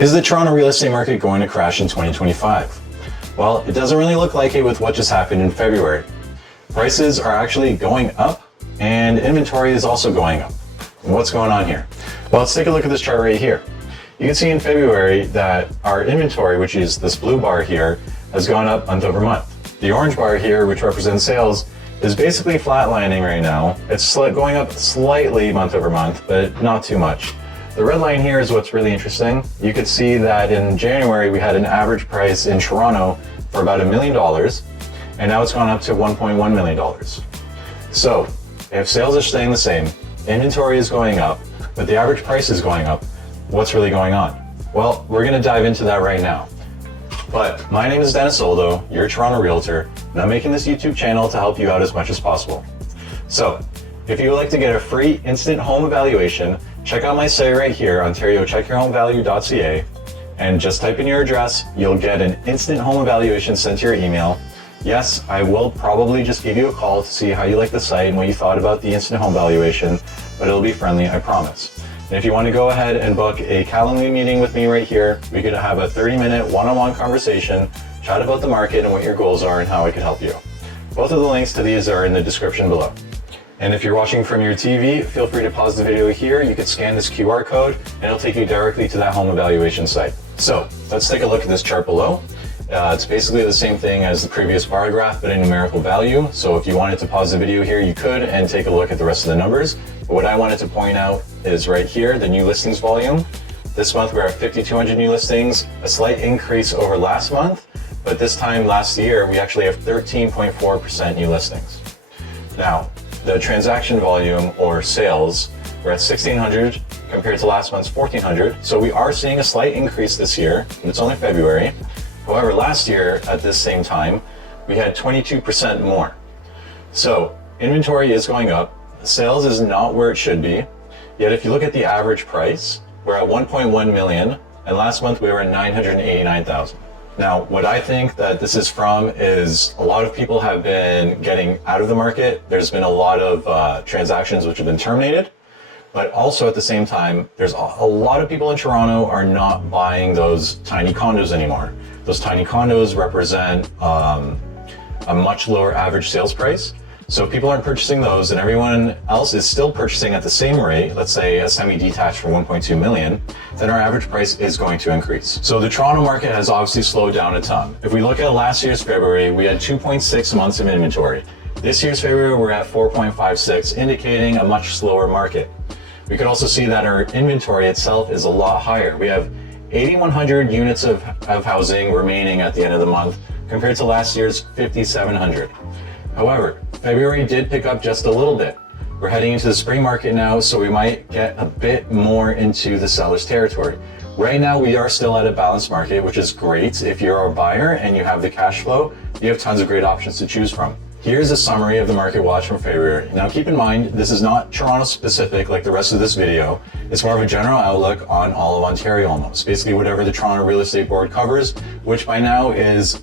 Is the Toronto real estate market going to crash in 2025? Well, it doesn't really look like it with what just happened in February. Prices are actually going up and inventory is also going up. What's going on here? Well, let's take a look at this chart right here. You can see in February that our inventory, which is this blue bar here, has gone up month over month. The orange bar here, which represents sales, is basically flatlining right now. It's going up slightly month over month, but not too much. The red line here is what's really interesting. You could see that in January, we had an average price in Toronto for about $1 million, and now it's gone up to $1.1 million. So if sales are staying the same, inventory is going up, but the average price is going up, what's really going on? Well, we're gonna dive into that right now. But my name is Dennis Oldo, your Toronto realtor, and I'm making this YouTube channel to help you out as much as possible. So if you would like to get a free instant home evaluation, check out my site right here, ontariocheckyourhomevalue.ca, and just type in your address. You'll get an instant home evaluation sent to your email. Yes, I will probably just give you a call to see how you like the site and what you thought about the instant home valuation, but it'll be friendly, I promise. And if you want to go ahead and book a Calendly meeting with me right here, we could have a 30-minute one-on-one conversation, chat about the market and what your goals are and how I can help you. Both of the links to these are in the description below. And if you're watching from your TV, feel free to pause the video here. You can scan this QR code and it'll take you directly to that home evaluation site. So let's take a look at this chart below. It's basically the same thing as the previous bar graph, but in numerical value. So if you wanted to pause the video here, you could and take a look at the rest of the numbers. But what I wanted to point out is right here, the new listings volume. This month we're at 5,200 new listings, a slight increase over last month, but this time last year, we actually have 13.4% new listings. Now, the transaction volume or sales, we're at 1,600 compared to last month's 1,400. So we are seeing a slight increase this year, and it's only February. However, last year at this same time, we had 22% more. So inventory is going up. Sales is not where it should be. Yet if you look at the average price, we're at 1.1 million, and last month we were at 989,000. Now, what I think that this is from is a lot of people have been getting out of the market. There's been a lot of transactions which have been terminated, but also at the same time, there's a lot of people in Toronto are not buying those tiny condos anymore. Those tiny condos represent a much lower average sales price. So if people aren't purchasing those and everyone else is still purchasing at the same rate, let's say a semi-detached for 1.2 million, then our average price is going to increase. So the Toronto market has obviously slowed down a ton. If we look at last year's February, we had 2.6 months of inventory. This year's February, we're at 4.56, indicating a much slower market. We could also see that our inventory itself is a lot higher. We have 8,100 units of housing remaining at the end of the month compared to last year's 5,700. However, February did pick up just a little bit. We're heading into the spring market now, so we might get a bit more into the seller's territory. Right now, we are still at a balanced market, which is great. If you're a buyer and you have the cash flow, you have tons of great options to choose from. Here's a summary of the market watch from February. Now keep in mind, this is not Toronto specific like the rest of this video. It's more of a general outlook on all of Ontario almost. Basically whatever the Toronto Real Estate Board covers, which by now is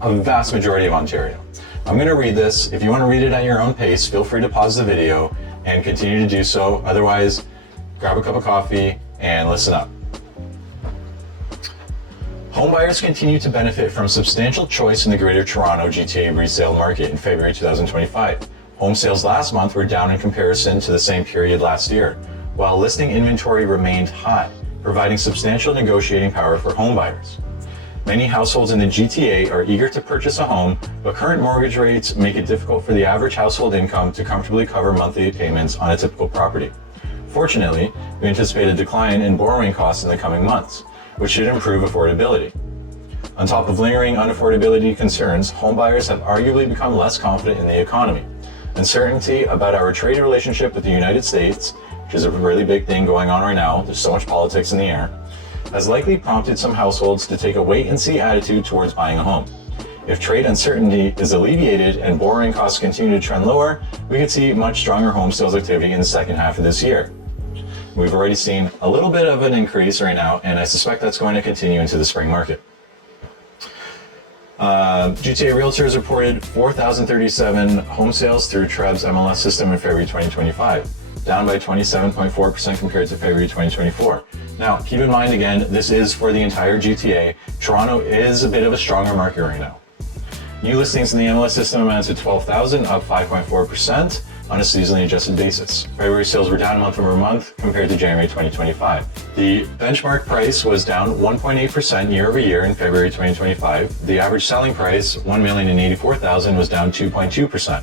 a vast majority of Ontario. I'm gonna read this. If you wanna read it at your own pace, feel free to pause the video and continue to do so. Otherwise, grab a cup of coffee and listen up. Homebuyers continue to benefit from substantial choice in the Greater Toronto GTA resale market in February 2025. Home sales last month were down in comparison to the same period last year, while listing inventory remained high, providing substantial negotiating power for homebuyers. Many households in the GTA are eager to purchase a home, but current mortgage rates make it difficult for the average household income to comfortably cover monthly payments on a typical property. Fortunately, we anticipate a decline in borrowing costs in the coming months, which should improve affordability. On top of lingering unaffordability concerns, homebuyers have arguably become less confident in the economy. Uncertainty about our trade relationship with the United States, which is a really big thing going on right now, there's so much politics in the air, has likely prompted some households to take a wait-and-see attitude towards buying a home. If trade uncertainty is alleviated and borrowing costs continue to trend lower, we could see much stronger home sales activity in the second half of this year. We've already seen a little bit of an increase right now, and I suspect that's going to continue into the spring market. GTA Realtors reported 4,037 home sales through TREB's MLS system in February 2025. down by 27.4% compared to February 2024. Now, keep in mind again, this is for the entire GTA. Toronto is a bit of a stronger market right now. New listings in the MLS system amounted to 12,000, up 5.4% on a seasonally adjusted basis. February sales were down month over month compared to January 2025. The benchmark price was down 1.8% year over year in February 2025. The average selling price, $1,084,000, was down 2.2%.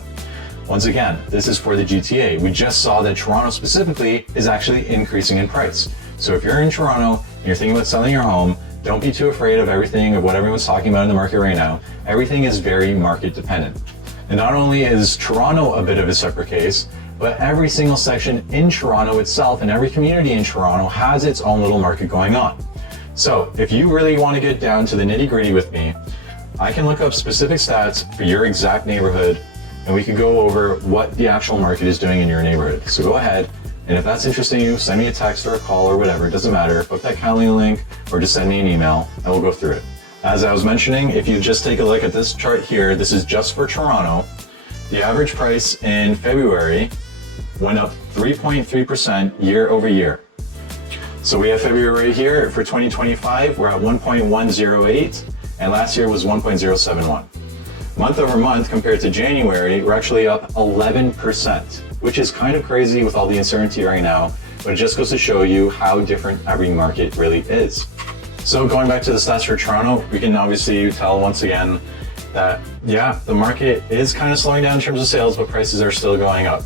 Once again, this is for the GTA. We just saw that Toronto specifically is actually increasing in price. So if you're in Toronto and you're thinking about selling your home, don't be too afraid of everything, of what everyone's talking about in the market right now. Everything is very market dependent. And not only is Toronto a bit of a separate case, but every single section in Toronto itself and every community in Toronto has its own little market going on. So if you really want to get down to the nitty gritty with me, I can look up specific stats for your exact neighborhood and we can go over what the actual market is doing in your neighborhood. So go ahead. And if that's interesting to you, send me a text or a call or whatever, it doesn't matter. Book that Calendly link or just send me an email and we'll go through it. As I was mentioning, if you just take a look at this chart here, this is just for Toronto. The average price in February went up 3.3% year over year. So we have February right here. For 2025, we're at 1.108 and last year was 1.071. Month over month compared to January, we're actually up 11%, which is kind of crazy with all the uncertainty right now, but it just goes to show you how different every market really is. So going back to the stats for Toronto, we can obviously tell once again that, yeah, the market is kind of slowing down in terms of sales, but prices are still going up.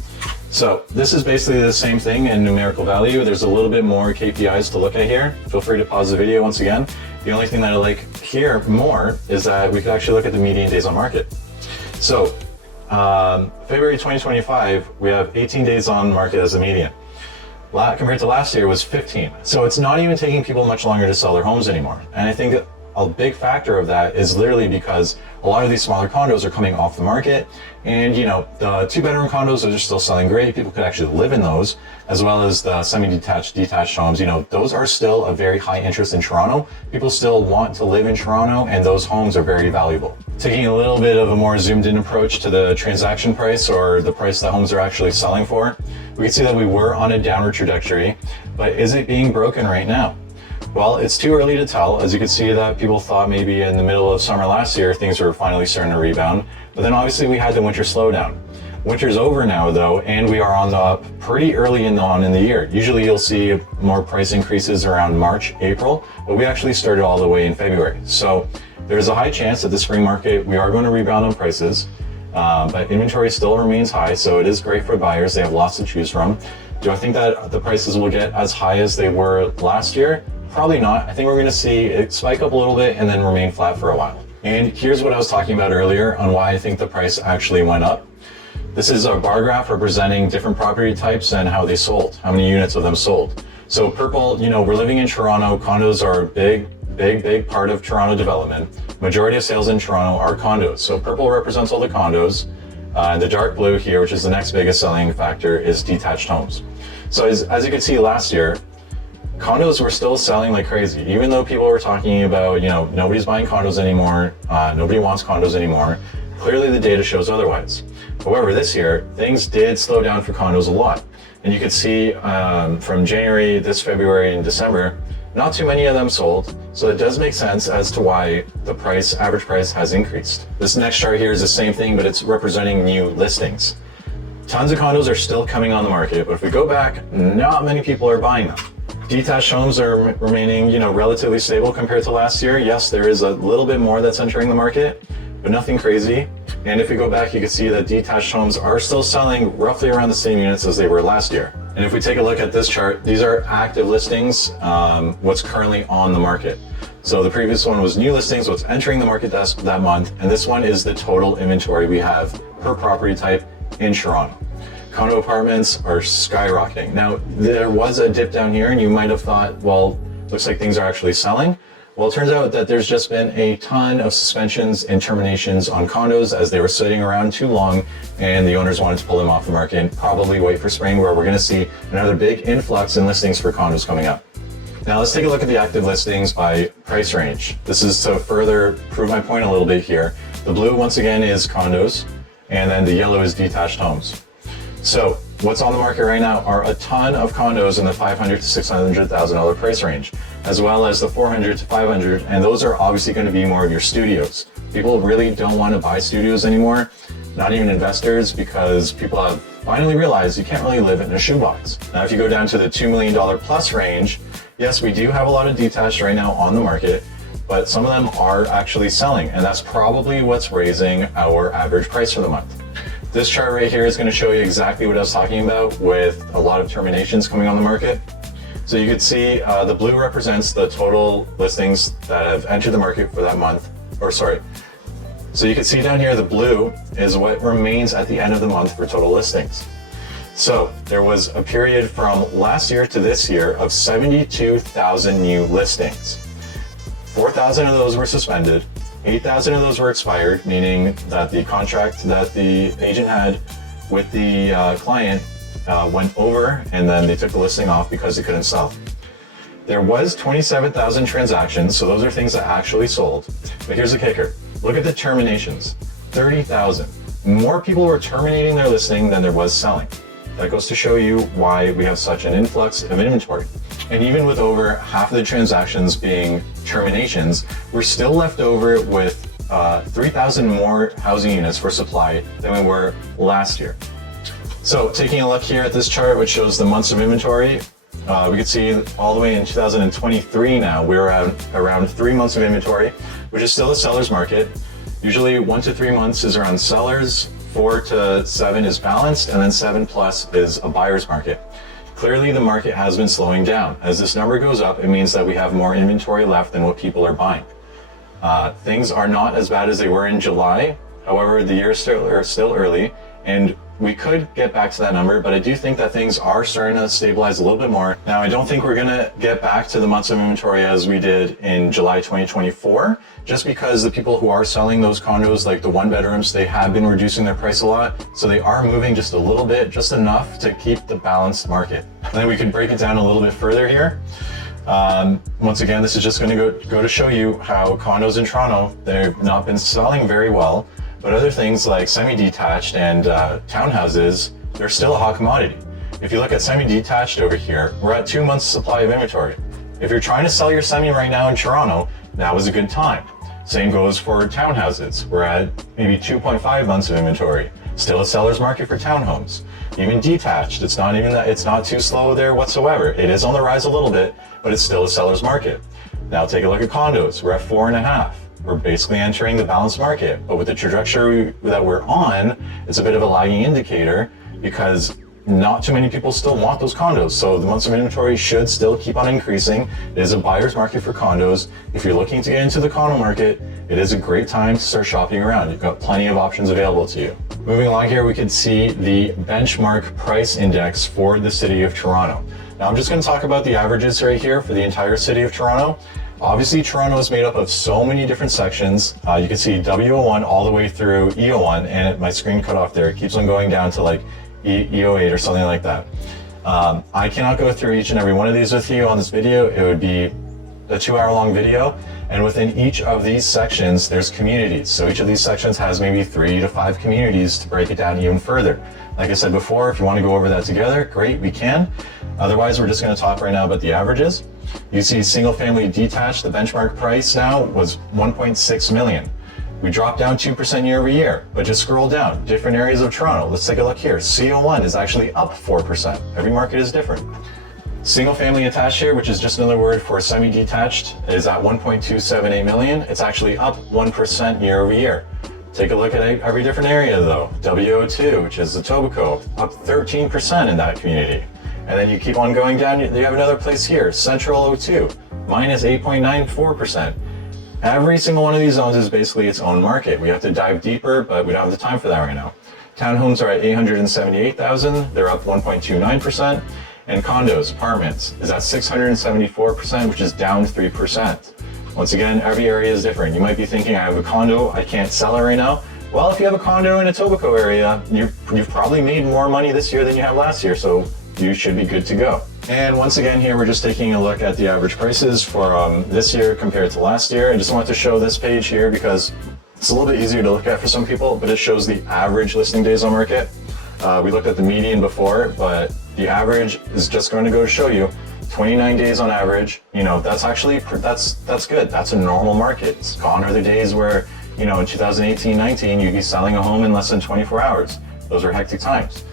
So this is basically the same thing in numerical value. There's a little bit more KPIs to look at here. Feel free to pause the video once again. The only thing that I like here more is that we could actually look at the median days on market. So February 2025, we have 18 days on market as a median. Compared to last year was 15. So it's not even taking people much longer to sell their homes anymore. And I think a big factor of that is literally because a lot of these smaller condos are coming off the market, and you know, the 2-bedroom condos are still selling great. People could actually live in those, as well as the semi-detached, detached homes. You know, those are still a very high interest in Toronto. People still want to live in Toronto, and those homes are very valuable. Taking a little bit of a more zoomed in approach to the transaction price, or the price that homes are actually selling for, we can see that we were on a downward trajectory, but is it being broken right now? Well, it's too early to tell. As you can see, that people thought maybe in the middle of summer last year, things were finally starting to rebound. But then obviously we had the winter slowdown. Winter's over now though, and we are on the up pretty early on in the year. Usually you'll see more price increases around March, April, but we actually started all the way in February. So there's a high chance that the spring market, we are going to rebound on prices, but inventory still remains high. So it is great for buyers. They have lots to choose from. Do I think that the prices will get as high as they were last year? Probably not. I think we're going to see it spike up a little bit and then remain flat for a while. And here's what I was talking about earlier on why I think the price actually went up. This is a bar graph representing different property types and how they sold, how many units of them sold. So purple, you know, we're living in Toronto. Condos are a big part of Toronto development. Majority of sales in Toronto are condos. So purple represents all the condos. And the dark blue here, which is the next biggest selling factor, is detached homes. So as you can see last year, condos were still selling like crazy, even though people were talking about, you know, nobody's buying condos anymore, nobody wants condos anymore. Clearly the data shows otherwise. However, this year, things did slow down for condos a lot. And you can see from January, this February, and December, not too many of them sold. So it does make sense as to why the average price has increased. This next chart here is the same thing, but it's representing new listings. Tons of condos are still coming on the market, but if we go back, not many people are buying them. Detached homes are remaining, you know, relatively stable compared to last year. Yes, there is a little bit more that's entering the market, but nothing crazy. And if we go back, you can see that detached homes are still selling roughly around the same units as they were last year. And if we take a look at this chart, these are active listings, what's currently on the market. So the previous one was new listings, what's entering the market that month. And this one is the total inventory we have per property type in Toronto. Condo apartments are skyrocketing. Now, there was a dip down here and you might have thought, well, looks like things are actually selling. Well, it turns out that there's just been a ton of suspensions and terminations on condos as they were sitting around too long and the owners wanted to pull them off the market and probably wait for spring where we're going to see another big influx in listings for condos coming up. Now let's take a look at the active listings by price range. This is to further prove my point a little bit here. The blue once again is condos and then the yellow is detached homes. So What's on the market right now are a ton of condos in the $500,000 to $600,000 price range, as well as the $400,000 to $500,000, and those are obviously going to be more of your studios. People really don't want to buy studios anymore, not even investors, because people have finally realized you can't really live in a shoebox. Now, if you go down to the $2 million plus range, yes, we do have a lot of detached right now on the market, but some of them are actually selling, and that's probably what's raising our average price for the month. This chart right here is going to show you exactly what I was talking about with a lot of terminations coming on the market. So you can see the blue represents the total listings that have entered the market for that month, So you can see down here, the blue is what remains at the end of the month for total listings. So there was a period from last year to this year of 72,000 new listings. 4,000 of those were suspended. 8,000 of those were expired, meaning that the contract that the agent had with the client went over, and then they took the listing off because they couldn't sell. There was 27,000 transactions, so those are things that actually sold. But here's the kicker. Look at the terminations, 30,000. More people were terminating their listing than there was selling. That goes to show you why we have such an influx of inventory. And even with over half of the transactions being terminations, we're still left over with 3,000 more housing units for supply than we were last year. So taking a look here at this chart, which shows the months of inventory, we can see all the way in 2023 now, we're at around 3 months of inventory, which is still a seller's market. Usually 1 to 3 months is around sellers, 4 to 7 is balanced, and then 7+ is a buyer's market. Clearly the market has been slowing down. As this number goes up, it means that we have more inventory left than what people are buying. Things are not as bad as they were in July. However, the year is still early, and we could get back to that number, but I do think that things are starting to stabilize a little bit more. Now, I don't think we're gonna get back to the months of inventory as we did in July 2024, just because the people who are selling those condos, like the 1-bedrooms, they have been reducing their price a lot. So they are moving just a little bit, just enough to keep the balanced market. And then we could break it down a little bit further here. Once again, this is just gonna go to show you how condos in Toronto, they've not been selling very well. But other things like semi-detached and townhouses, they're still a hot commodity. If you look at semi-detached over here, we're at 2 months supply of inventory. If you're trying to sell your semi right now in Toronto, now is a good time. Same goes for townhouses. We're at maybe 2.5 months of inventory. Still a seller's market for townhomes. Even detached, it's not too slow there whatsoever. It is on the rise a little bit, but it's still a seller's market. Now take a look at condos. We're at 4.5. We're basically entering the balanced market, but with the trajectory that we're on, it's a bit of a lagging indicator because not too many people still want those condos. So the months of inventory should still keep on increasing. It is a buyer's market for condos. If you're looking to get into the condo market, it is a great time to start shopping around. You've got plenty of options available to you. Moving along here, we can see the benchmark price index for the city of Toronto. Now I'm just going to talk about the averages right here for the entire city of Toronto. Obviously, Toronto is made up of so many different sections. You can see W01 all the way through E01, and my screen cut off there. It keeps on going down to like E08 or something like that. I cannot go through each and every one of these with you on this video. It would be a 2-hour-long video. And within each of these sections, there's communities. So each of these sections has maybe 3 to 5 communities to break it down even further. Like I said before, if you want to go over that together, great, we can. Otherwise, we're just going to talk right now about the averages. You see single family detached, the benchmark price now was 1.6 million. We dropped down 2% year over year, but just scroll down, different areas of Toronto. Let's take a look here. CO1 is actually up 4%. Every market is different. Single family attached here, which is just another word for semi-detached, is at 1.278 million. It's actually up 1% year over year. Take a look at every different area though. W02, which is the Etobicoke, up 13% in that community. And then you keep on going down, you have another place here, Central 02, minus 8.94%. Every single one of these zones is basically its own market. We have to dive deeper, but we don't have the time for that right now. Townhomes are at 878,000, they're up 1.29%. And condos, apartments, is at 674%, which is down 3%. Once again, every area is different. You might be thinking, I have a condo, I can't sell it right now. Well, if you have a condo in a Etobicoke area, you've probably made more money this year than you have last year, so you should be good to go. And once again here, we're just taking a look at the average prices for this year compared to last year. I just wanted to show this page here because it's a little bit easier to look at for some people, but it shows the average listing days on market. We looked at the median before, but the average is just going to go to show you 29 days on average. You know, that's actually, that's good. That's a normal market. It's gone are the days where, you know, in 2018-19, you'd be selling a home in less than 24 hours. Those were hectic times.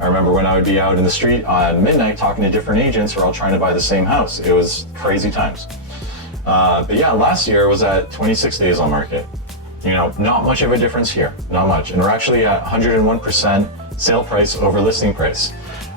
I remember when I would be out in the street on midnight talking to different agents who are all trying to buy the same house. It was crazy times. But yeah, last year was at 26 days on market. You know, not much of a difference here, not much. And we're actually at 101% sale price over listing price.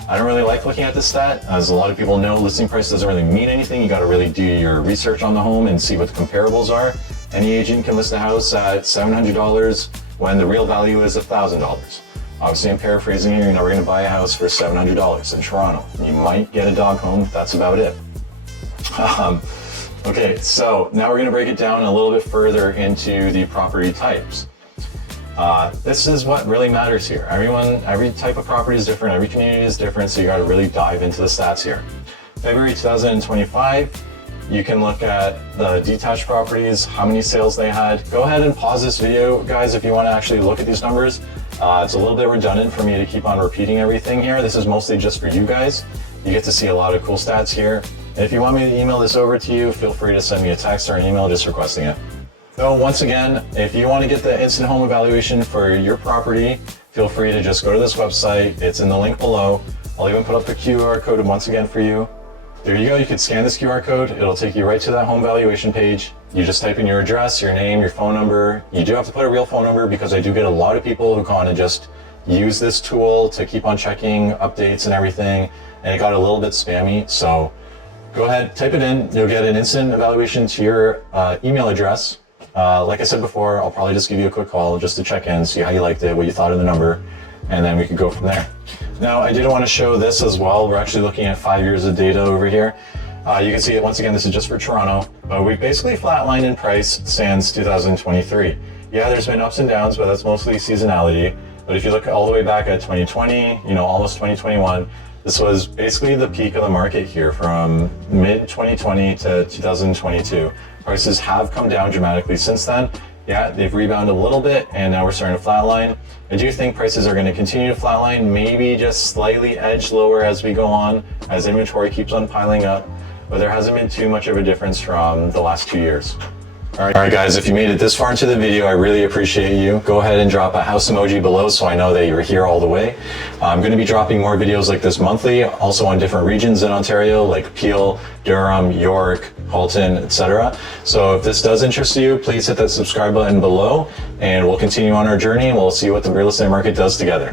I don't really like looking at this stat. As a lot of people know, listing price doesn't really mean anything. You got to really do your research on the home and see what the comparables are. Any agent can list a house at $700 when the real value is $1,000. Obviously, I'm paraphrasing here. You're never going to buy a house for $700 in Toronto. You might get a dog home. That's about it. Okay, so now we're going to break it down a little bit further into the property types. This is what really matters here. Every type of property is different. Every community is different. So you got to really dive into the stats here. February 2025. You can look at the detached properties, how many sales they had. Go ahead and pause this video, guys, if you want to actually look at these numbers. It's a little bit redundant for me to keep on repeating everything here. This is mostly just for you guys. You get to see a lot of cool stats here. And if you want me to email this over to you, feel free to send me a text or an email just requesting it. So once again, if you want to get the instant home evaluation for your property, feel free to just go to this website. It's in the link below. I'll even put up the QR code once again for you. There you go. You can scan this QR code. It'll take you right to that home valuation page. You just type in your address, your name, your phone number. You do have to put a real phone number because I do get a lot of people who kind of just use this tool to keep on checking updates and everything. And it got a little bit spammy. So go ahead, type it in. You'll get an instant evaluation to your email address. Like I said before, I'll probably just give you a quick call just to check in, see how you liked it, what you thought of the number, and then we could go from there. Now, I did want to show this as well. We're actually looking at 5 years of data over here. You can see it once again, this is just for Toronto, but we basically flatlined in price since 2023. Yeah, there's been ups and downs, but that's mostly seasonality. But if you look all the way back at 2020, you know, almost 2021, this was basically the peak of the market here from mid 2020 to 2022. Prices have come down dramatically since then. Yeah, they've rebounded a little bit and now we're starting to flatline. I do think prices are going to continue to flatline, maybe just slightly edge lower as we go on, as inventory keeps on piling up, but there hasn't been too much of a difference from the last 2 years. All right, guys, if you made it this far into the video, I really appreciate you. Go ahead and drop a house emoji below so I know that you're here all the way. I'm going to be dropping more videos like this monthly, also on different regions in Ontario, like Peel, Durham, York, Halton, etc. So if this does interest you, please hit that subscribe button below, and we'll continue on our journey, and we'll see what the real estate market does together.